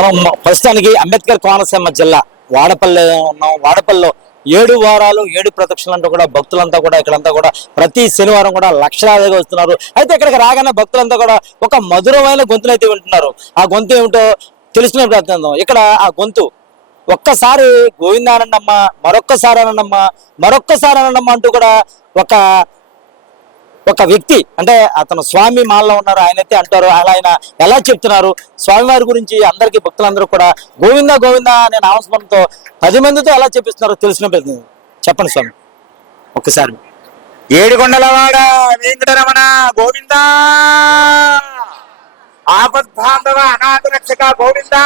మనం ప్రస్తుతానికి అంబేద్కర్ కోనసీమ జిల్లా వాడపల్లి ఉన్నాం. వాడపల్లిలో ఏడు వారాలు ఏడు ప్రదక్షిణలు కూడా భక్తులంతా కూడా ఇక్కడంతా కూడా ప్రతి శనివారం కూడా లక్షలాదిగా వస్తున్నారు. అయితే ఇక్కడికి రాగానే భక్తులంతా కూడా ఒక మధురమైన గొంతును అయితే వింటున్నారు. ఆ గొంతు ఏమిటో తెలుసుకునే ప్రయత్నం ఇక్కడ ఆ గొంతు ఒక్కసారి గోవిందానందమ్మ మరొక్కసారి అనండమ్మ మరొక్కసారి అనండమ్మ అంటూ కూడా ఒక ఒక వ్యక్తి అంటే అతను స్వామి మాల్లో ఉన్నారు ఆయనైతే అంటారు అలా ఆయన ఎలా చెప్తున్నారు? స్వామివారి గురించి అందరికీ భక్తులందరూ కూడా గోవింద గోవింద అనే నామస్మరణతో పది మందితో ఎలా చెప్పిస్తున్నారో తెలిసిన ప్రయత్నం చెప్పండి స్వామి. ఒకసారి ఏడుకొండలవాడ వెంకటరమణ గోవింద! ఆపద్బాంధవ అనాథ రక్షక గోవింద!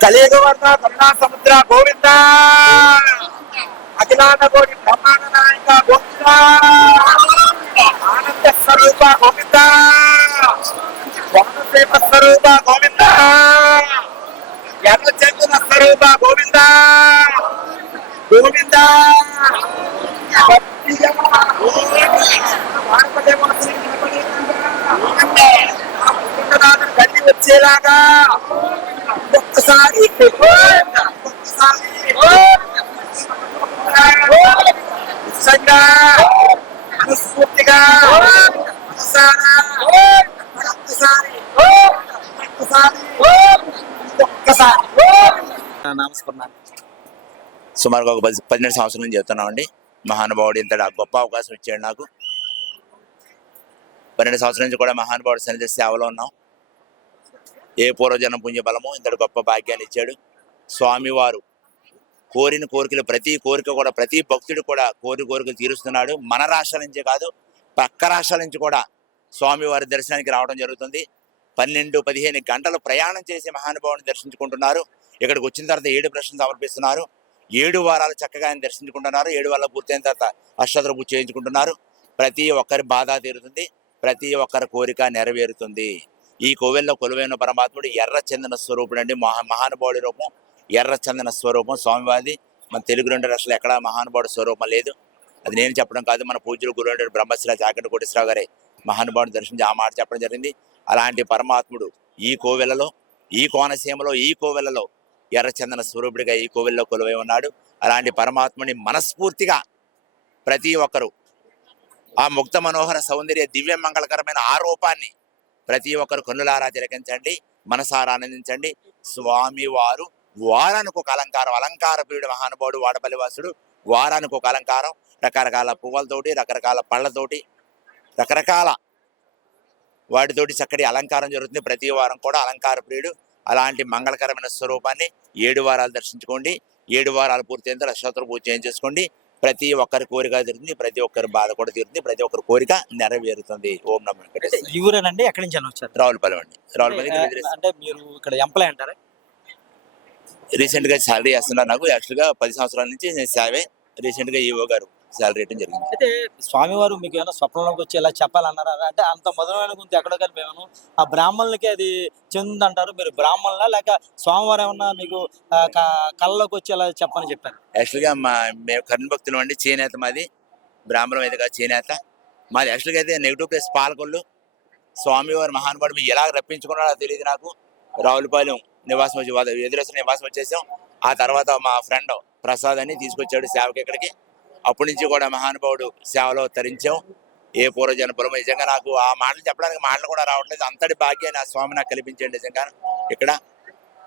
కలియుగ వర్ణ కరుణా సముద్ర గోవింద! వానసేవ స్వరూప గోవింద ఎర్ర చంద్ర స్వరూప గోవింద గోవింద గడ్డి వచ్చేలాగా ఒక్కసారి ఒక్కసారి ఉత్సంగా మనస్ఫూర్తిగా మనసారా ఒక్కసారి ఒక్కసారి సుమారుగా ఒక పది పన్నెండు సంవత్సరాల నుంచి చెప్తున్నామండి. మహానుభావుడు ఇంత గొప్ప అవకాశం ఇచ్చాడు నాకు. పన్నెండు సంవత్సరాల నుంచి కూడా మహానుభావుడు సన్నిధి సేవలో ఉన్నాం. ఏ పూర్వజన్మ పుణ్య బలము ఇంతటి గొప్ప భాగ్యాన్ని ఇచ్చాడు. స్వామివారు కోరిన కోరికలు ప్రతి కోరిక కూడా ప్రతి భక్తుడు కూడా కోరి కోరికలు తీరుస్తున్నాడు. మన రాష్ట్రాల నుంచి కాదు పక్క రాష్ట్రాల నుంచి కూడా స్వామివారి దర్శనానికి రావడం జరుగుతుంది. పన్నెండు పదిహేను గంటలు ప్రయాణం చేసి మహానుభావుని దర్శించుకుంటున్నారు. ఇక్కడికి వచ్చిన తర్వాత ఏడు ప్రశ్నలు సమర్పిస్తున్నారు. ఏడు వారాలు చక్కగా ఆయన దర్శించుకుంటున్నారు. ఏడు వారాలు పూర్తయిన తర్వాత అష్టోత్తర పూజ చేయించుకుంటున్నారు. ప్రతి ఒక్కరి బాధ తీరుతుంది. ప్రతి ఒక్కరి కోరిక నెరవేరుతుంది. ఈ కోవెల్లో కొలువైన పరమాత్ముడు ఎర్ర చందన స్వరూపుడు అండి. మహా మహానుభావుడి రూపం. ఎర్ర చందన స్వరూపం. స్వామివాది మన తెలుగు రెండు రాష్ట్రాలు ఎక్కడా మహానుభావుడి స్వరూపం లేదు. అది నేను చెప్పడం కాదు. మన పూజ్యులు గురువు బ్రహ్మశ్రీ చాకటి కోటేశ్వరరావు గారే మహానుభావుని దర్శించి ఆ మాట చెప్పడం జరిగింది. అలాంటి పరమాత్ముడు ఈ కోవెలలో ఈ కోనసీమలో ఈ కోవెలలో ఎర్రచందన స్వరూపుడిగా ఈ కోవెల్లో కొలువై ఉన్నాడు. అలాంటి పరమాత్ముని మనస్ఫూర్తిగా ప్రతి ఒక్కరూ ఆ ముక్త మనోహర సౌందర్య దివ్య మంగళకరమైన ఆ రూపాన్ని ప్రతి ఒక్కరు కన్నులారా తిలకించండి మనసారా ఆనందించండి. స్వామి వారు వారానికి ఒక అలంకారం అలంకార ప్రియుడు మహానుభావుడు వాడపల్లి వాసుడు వారానికి ఒక అలంకారం. రకరకాల పువ్వులతోటి రకరకాల పళ్ళతోటి రకరకాల వాటితోటి చక్కటి అలంకారం జరుగుతుంది. ప్రతి వారం కూడా అలంకార ప్రియుడు అలాంటి మంగళకరమైన స్వరూపాన్ని ఏడు వారాలు దర్శించుకోండి. ఏడు వారాలు పూర్తయిన తర్వాత అష్టోత్తర పూజ చేయించేసుకోండి ప్రతి ఒక్కరి కోరిక తీరుతుంది. ప్రతి ఒక్కరి బాధ కూడా తీరుతుంది. ప్రతి ఒక్కరి కోరిక నెరవేరుతుంది. ఓం నమ వెంకటేశ్వర ఈ ఊరేనండి ఎక్కడి నుంచి వచ్చారు? రావులపల్లి అండి. రావులపల్లి అంటే మీరు ఇక్కడ ఎంప్లాయ్ అంటారా? రీసెంట్గా శాలరీ చేస్తున్నారు నాకు. యాక్చువల్గా పది సంవత్సరాల నుంచి నేను సేవే రీసెంట్గా ఈఓ గారు శాలరీ ఇవ్వడం జరిగింది. అయితే స్వామివారు మీకు ఏమైనా స్వప్నంలోకి వచ్చి ఇలా చెప్పాలన్నారా? అంటే అంత మధురమైన గుంత ఎక్కడో కలిపి మేము ఆ బ్రాహ్మణులకి అది చెందుతుంది అంటారు. మీరు బ్రాహ్మణులా లేక స్వామివారు ఏమన్నా మీకు కళ్ళలోకి వచ్చి ఇలా చెప్పని చెప్పారు? యాక్చువల్గా మా మేము కర్ణ భక్తులు అండి చేనేత మాది. బ్రాహ్మణం అయితే కాదు చేనేత. మాది యాక్చువల్గా అయితే నెగిటివ్ ప్లేస్ పాలకొల్లు. స్వామివారి మహానుభావుడు మీరు ఎలా రప్పించుకున్నాడో తెలియదు నాకు. రావులపాలెం నివాసం వచ్చి ఎదురేసిన నివాసం వచ్చేసాం. ఆ తర్వాత మా ఫ్రెండ్ ప్రసాద్ అని తీసుకొచ్చాడు సేవకి ఇక్కడికి. అప్పటి నుంచి కూడా మహానుభావుడు సేవలో తరించాం. ఏ పూర్వజనపురం నిజంగా నాకు ఆ మాటలు చెప్పడానికి మాటలు కూడా రావట్లేదు. అంతటి భాగ్యాన్ని ఆ స్వామి నాకు కల్పించండి నిజంగా. ఇక్కడ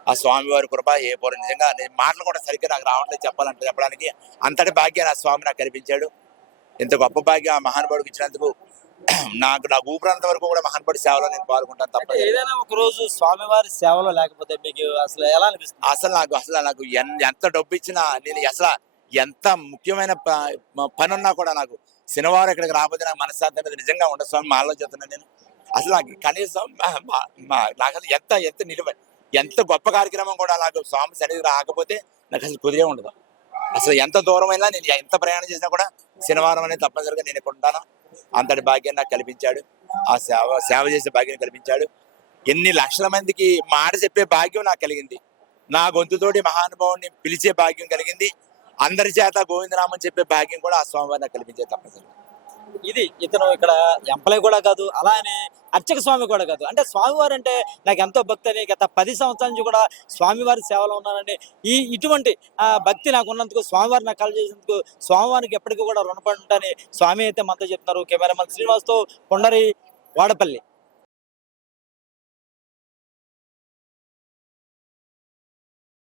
ఆ స్వామి వారి కృప ఏ పూర్వం నిజంగా నేను మాటలు కూడా సరిగ్గా నాకు రావట్లేదు చెప్పాలంటే చెప్పడానికి. అంతటి భాగ్యాన్ని ఆ స్వామి నాకు కల్పించాడు. ఇంత గొప్ప భాగ్యం ఆ మహానుభావుడికి ఇచ్చినందుకు నాకు నాకు ఊపిరంత వరకు కూడా మహానుభావుడి సేవలో నేను పాల్గొంటాను తప్ప ఏదైనా ఒక రోజు స్వామివారి సేవలో లేకపోతే మీకు అసలు ఎలా అనిపిస్తుంది? అసలు నాకు అసలు నాకు ఎంత డబ్బు ఇచ్చినా నేను అసలు ఎంత ముఖ్యమైన ప- పని ఉన్నా కూడా నాకు శనివారం ఇక్కడికి రాకపోతే నాకు మనశ్శాంతి అనేది నిజంగా ఉండదు స్వామి మాలో చెప్తున్నాను నేను. అసలు నాకు కనీసం నాకు అసలు ఎంత ఎంత నిలువ ఎంత గొప్ప కార్యక్రమం కూడా నాకు స్వామి సన్నిధి రాకపోతే నాకు అసలు కుదిరే ఉండదు. అసలు ఎంత దూరమైనా నేను ఎంత ప్రయాణం చేసినా కూడా శనివారం అనేది తప్పనిసరిగా నేను ఇక్కడ ఉంటాను. అంతటి భాగ్యం నాకు కల్పించాడు. ఆ సేవ సేవ చేసే భాగ్యం కల్పించాడు. ఎన్ని లక్షల మందికి మాట చెప్పే భాగ్యం నాకు కలిగింది. నా గొంతుతోటి మహానుభావుని పిలిచే భాగ్యం కలిగింది. అందరి చేత గోవిందరామని చెప్పే భాగ్యం కూడా ఆ స్వామివారి నాకు కల్పించే తప్పనిసరి ఇది ఇతను ఇక్కడ ఎంప్లాయ్ కూడా కాదు అలానే అర్చక స్వామి కూడా కాదు. అంటే స్వామివారు అంటే నాకు ఎంతో భక్తి అని గత పది సంవత్సరాల నుంచి కూడా స్వామివారి సేవలో ఉన్నానండి. ఈ ఇటువంటి ఆ, భక్తి నాకు ఉన్నందుకు స్వామివారిని నాకు కలు చేసినందుకు స్వామివారికి ఎప్పటికీ కూడా రుణపడి ఉంటానని స్వామి అయితే మనతో చెప్తున్నారు. కెమెరామన్ శ్రీనివాస్తో కొండరి వాడపల్లి.